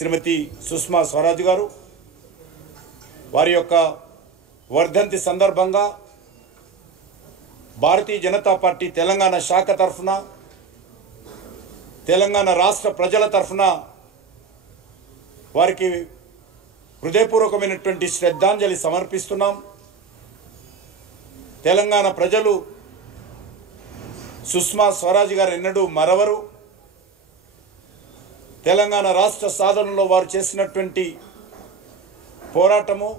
శ్రీమతి సుష్మా స్వరాజ్ గారు వారి యొక్క వర్ధంతి సందర్భంగా భారతీయ జనతా పార్టీ తెలంగాణ శాఖ తరఫున తెలంగాణ రాష్ట్ర ప్రజల తరఫున వారికి హృదయపూర్వకమైనటువంటి శ్రద్ధాంజలి సమర్పిస్తున్నాం। తెలంగాణ ప్రజలు సుష్మా స్వరాజ్ గారు ఎన్నడూ మరవరు। తెలంగాణ రాష్ట్ర సాధనలో వారు చేసినటువంటి పోరాటము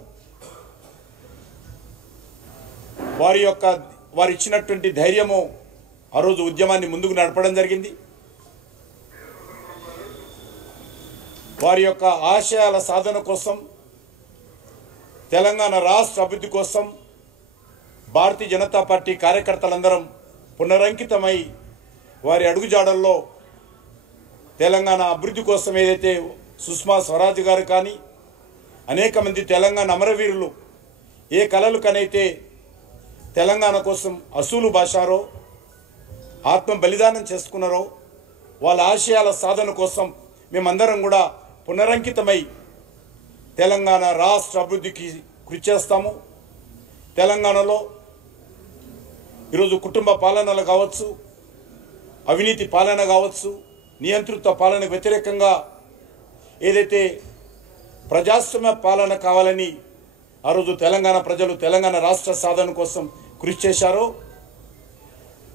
వారు ఇచ్చినటువంటి ధైర్యము ఆ రోజు ఉద్యమాన్ని ముందుకు నడపడం జరిగింది। వారి యొక్క ఆశయాల సాధన కోసం తెలంగాణ రాష్ట్ర అభివృద్ధి కోసం భారతీయ జనతా పార్టీ కార్యకర్తలందరం పునరంకితమై వారి అడుగుజాడల్లో తెలంగాణ అభివృద్ధి కోసం ఏదైతే సుష్మా స్వరాజ్ గారు కానీ అనేక మంది తెలంగాణ అమరవీరులు ఏ కలలు కనైతే తెలంగాణ కోసం అసూలు భాషారో ఆత్మ బలిదానం చేసుకున్నారో వాళ్ళ ఆశయాల సాధన కోసం మేమందరం కూడా పునరంకితమై తెలంగాణ రాష్ట్ర అభివృద్ధికి కృషి చేస్తాము। తెలంగాణలో ఈరోజు కుటుంబ పాలనలు కావచ్చు, అవినీతి పాలన కావచ్చు, నియంతృత్వ పాలనకు వ్యతిరేకంగా ఏదైతే ప్రజాస్వామ్య పాలన కావాలని ఆ రోజు తెలంగాణ ప్రజలు తెలంగాణ రాష్ట్ర సాధన కోసం కృషి చేశారో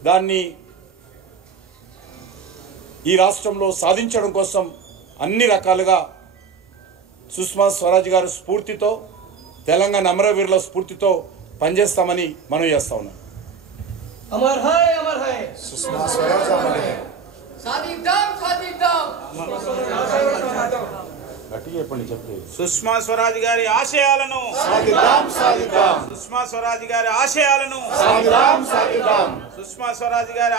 దాన్ని ఈ రాష్ట్రంలో సాధించడం కోసం అన్ని రకాలుగా సుష్మా స్వరాజ్ గారి స్ఫూర్తితో తెలంగాణ అమరవీరుల స్ఫూర్తితో పనిచేస్తామని మనం చేస్తా ఉన్నాం। अमर है सुषमा स्वराज अमर है। సుష్మా స్వరాజ్ గారి ఆశయాలను సుష్మా స్వరాజ్ గారి ఆశయాలను సుష్మా స్వరాజ్ గారి